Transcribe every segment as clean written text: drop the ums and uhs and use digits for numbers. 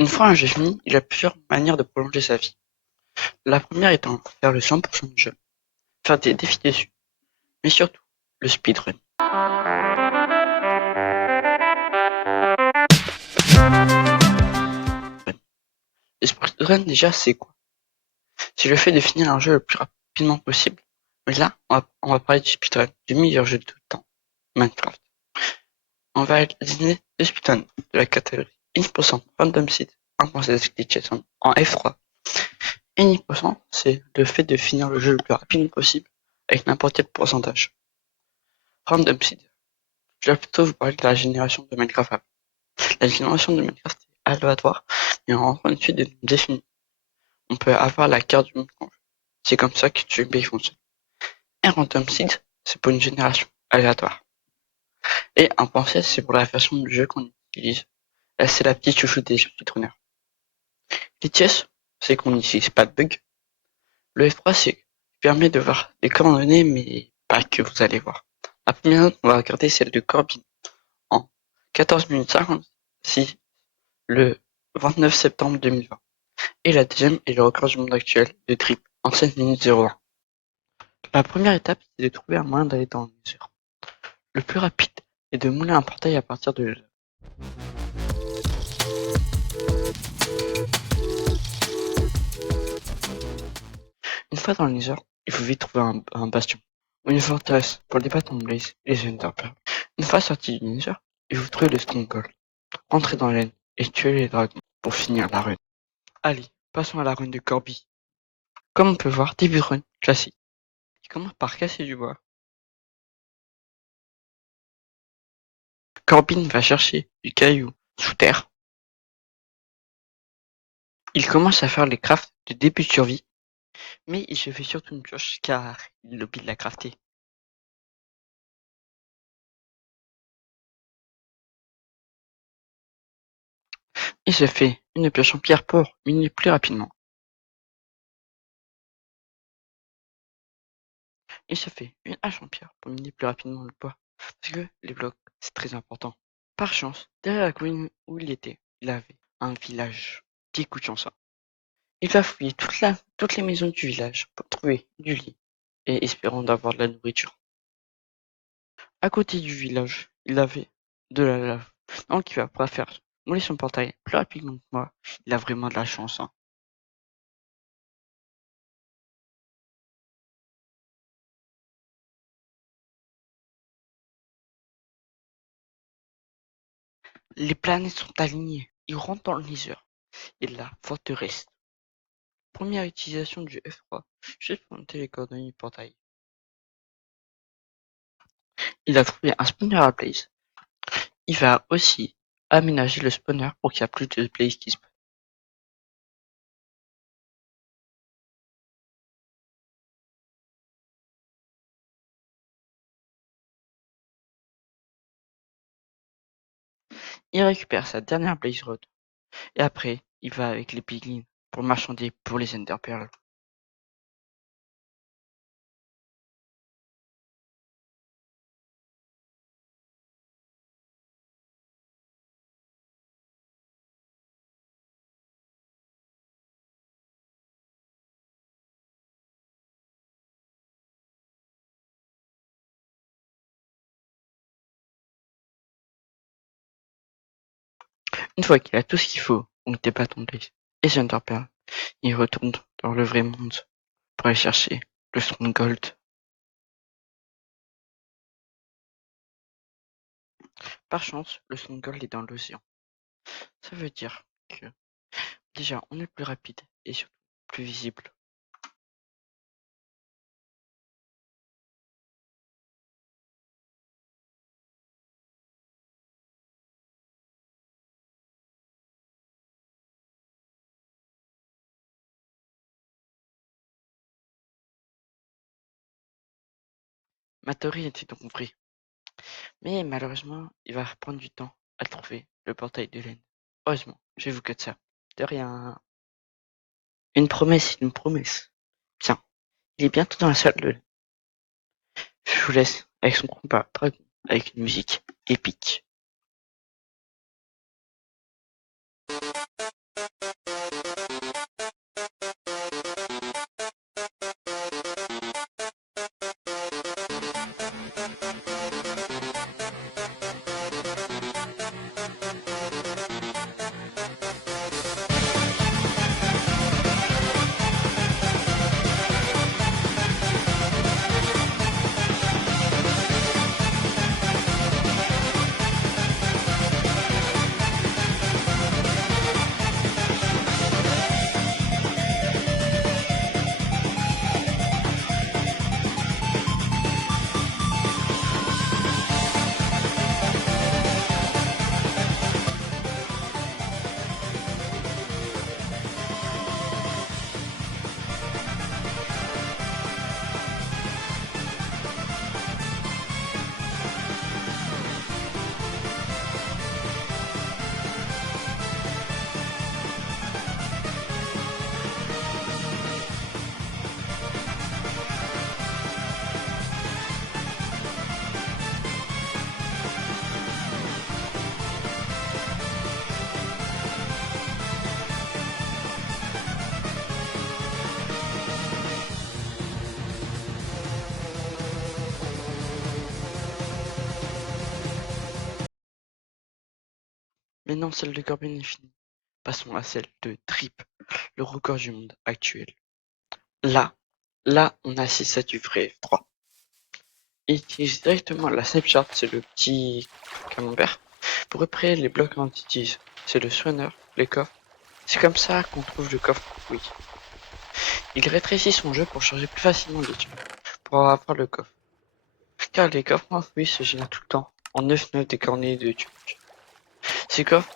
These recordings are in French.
Une fois un jeu fini, il y a plusieurs manières de prolonger sa vie. La première étant faire le 100% du jeu, faire des défis dessus, mais surtout le speedrun. Le speedrun déjà c'est quoi? C'est le fait de finir un jeu le plus rapidement possible. Mais là, on va parler du speedrun, du meilleur jeu de tout le temps, Minecraft. On va utiliser le speedrun de la catégorie 1% random seed, 1% glitches en F3. Et 1%, c'est le fait de finir le jeu le plus rapidement possible avec n'importe quel pourcentage. Random seed. Je vais plutôt vous parler de la génération de Minecraft. La génération de Minecraft est aléatoire et on rentre une suite de nombres définis. On peut avoir la carte du monde qu'on veut. C'est comme ça que TubeBay fonctionne. Un random seed, c'est pour une génération aléatoire. Et un pensée, c'est pour la version du jeu qu'on utilise. Là, c'est la petite chouchoute des speedrunners. L'ITS, c'est qu'on n'utilise pas de bug. Le F3, c'est qui permet de voir les coordonnées, mais pas que vous allez voir. La première note, on va regarder celle de Corbin en 14 minutes 56 le 29 septembre 2020. Et la deuxième est le record du monde actuel de Trip en 7 minutes 01. La première étape, c'est de trouver un moyen d'aller dans le Nether. Le plus rapide est de mouler un portail à partir de là. Une fois dans le Nether, il faut vite trouver un bastion ou une forteresse pour les bâtons de blaze et les enderpearls. Une fois sorti du Nether, il faut trouver le stronghold, rentrer dans l'aine et tuer les dragons pour finir la run. Allez, passons à la run de Corby. Comme on peut voir, début de run classique. Il commence par casser du bois. Corbin va chercher du caillou sous terre. Il commence à faire les crafts de début de survie, mais il se fait surtout une pioche car il oublie de la crafter. Il se fait une pioche en pierre pour miner plus rapidement. Il se fait une hache en pierre pour miner plus rapidement le bois, parce que les blocs, c'est très important. Par chance, derrière la colline où il était, il avait un village. Petit coup de chance. Il va fouiller toutes les maisons du village pour trouver du lit et espérant d'avoir de la nourriture. À côté du village, il avait de la lave. Donc il va pouvoir faire mouler son portail plus rapidement que moi. Il a vraiment de la chance, hein. Les planètes sont alignées. Il rentre dans le Nether. Et la forteresse. Première utilisation du F3. Juste pour noter les coordonnées du portail. Il a trouvé un spawner à blaze. Il va aussi aménager le spawner pour qu'il y ait plus de blaze qui spawn. Il récupère sa dernière blaze rod. Et après, il va avec les piglins pour marchander pour les enderpearls. Une fois qu'il a tout ce qu'il faut, donc des bâtons de blaze et des enderpearls, il retourne dans le vrai monde pour aller chercher le stronghold. Par chance, le stronghold est dans l'océan. Ça veut dire que déjà on est plus rapide et surtout plus visible. Ma théorie était donc vraie. Mais malheureusement, il va prendre du temps à trouver le portail de laine. Heureusement, je vais vous que de ça. De rien. Une promesse, une promesse. Tiens, il est bientôt dans la salle de laine. Je vous laisse avec son combat dragon, avec une musique épique. Maintenant, celle de Corbin est finie. Passons à celle de Trip, le record du monde actuel. Là, on assiste à du vrai F3. Il utilise directement la snapshot, c'est le petit camembert, pour repérer les blocs anti-tease. C'est le soigneur, les coffres. C'est comme ça qu'on trouve le coffre oui. Il rétrécit son jeu pour charger plus facilement les tubes, pour avoir le coffre. Car les coffres enfouis se génèrent tout le temps en 9 des cornets de tubes. Ces coffres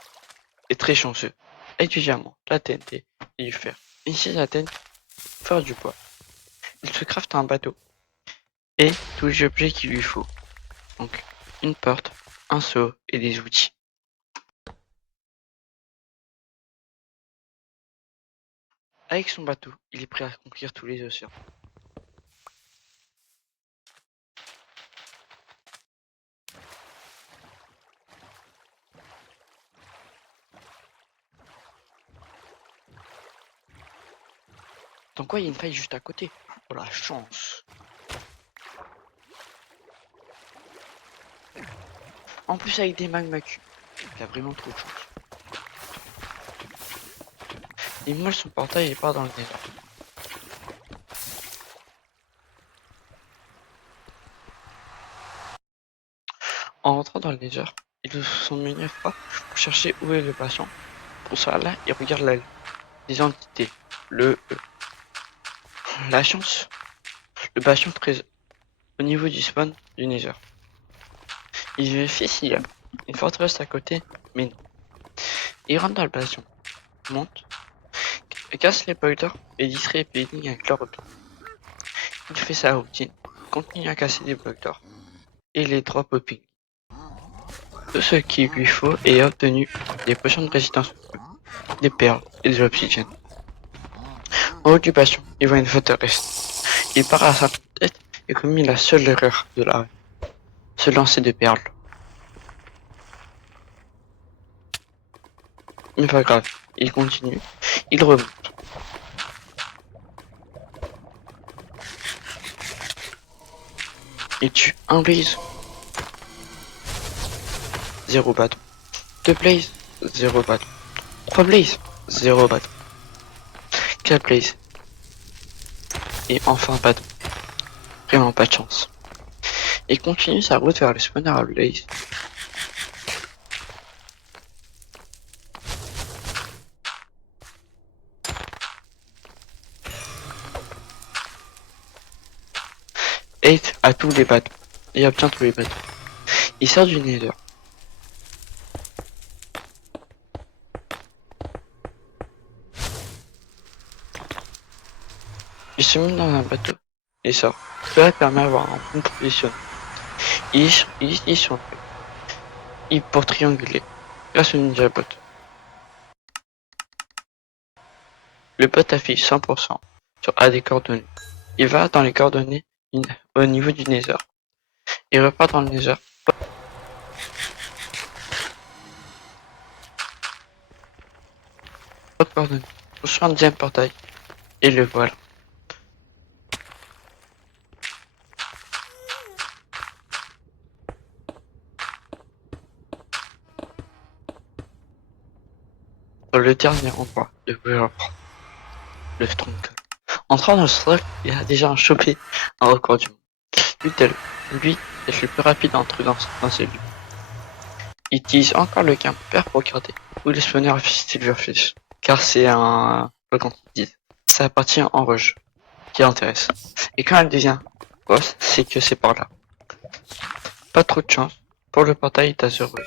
est très chanceux. Avec du diamant, la TNT et du fer. Ici la TNT, faire du bois. Il se crafte un bateau et tous les objets qu'il lui faut. Donc une porte, un seau et des outils. Avec son bateau, il est prêt à conquérir tous les océans. Dans quoi il y a une faille juste à côté? Oh la chance! En plus avec des magma cubes, il a vraiment trop de chance. Il molle son portail et part dans le désert. En rentrant dans le Nether, il ouvre son menu F3 pour chercher où est le patient. Pour ça, là, il regarde les entités. La chance, le patient très au niveau du spawn du Nether. Il vérifie s'il y a une forteresse à côté, mais non. Il rentre dans le patient, monte, casse les boilers et distrait les buildings avec leur routine. Il fait sa routine, continue à casser des boilers et les drop au ping. Tout ce qu'il lui faut est obtenu des potions de résistance, des perles et de l'oxygène. En haut du bastion, il voit une forteresse. Il part à sa tête et commet la seule erreur de la rue, se lancer des perles. Mais pas grave, il continue, il remonte. Il tue un blaze, 0 bâton. 2 blaze, 0 bâton. 3 blaze, 0 bâton. 4 blaze. Et enfin bâton. Vraiment pas de chance. Il continue sa route vers le spawner à blaze. Eight à tous les bâtons. Il obtient tous les bâtons. Il sort du nether. Il se met dans un bateau et sort. Cela permet d'avoir un bon positionnement. Il utilise son truc pour trianguler grâce au ninja bot. Le bot affiche 100% sur A des coordonnées. Il va dans les coordonnées au niveau du nether. Il repart dans le nether. Coordonnées. Reçoit un deuxième portail. Et le voilà. Dans le dernier endroit de reprendre le Stronghold. Entrant dans le Stronghold, il a déjà chopé un record du monde. Lui est le plus rapide d'entre eux dans ces lieux. Il utilise encore le camper pour regarder où le spawner affiche Silverfish, car c'est un quantité. Ça appartient en rush qui intéresse. Et quand elle devient boss, c'est que c'est par là. Pas trop de chance pour le portail d'Azeroth.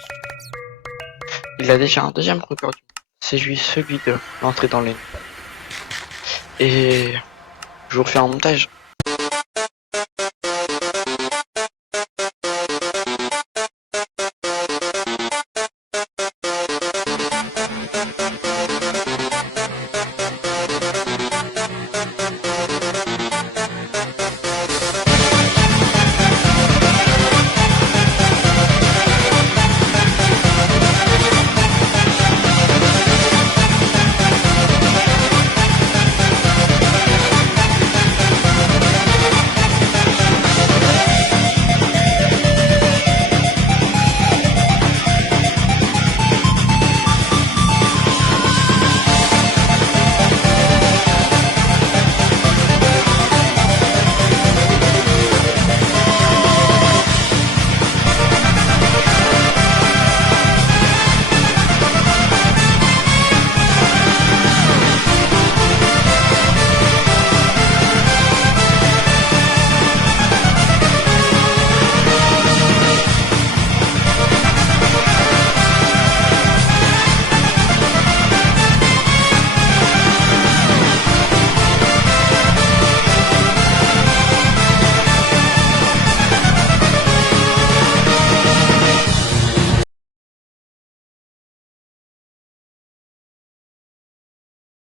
Il a déjà un deuxième record du monde. C'est celui de l'entrée dans les. Et je vous refais un montage.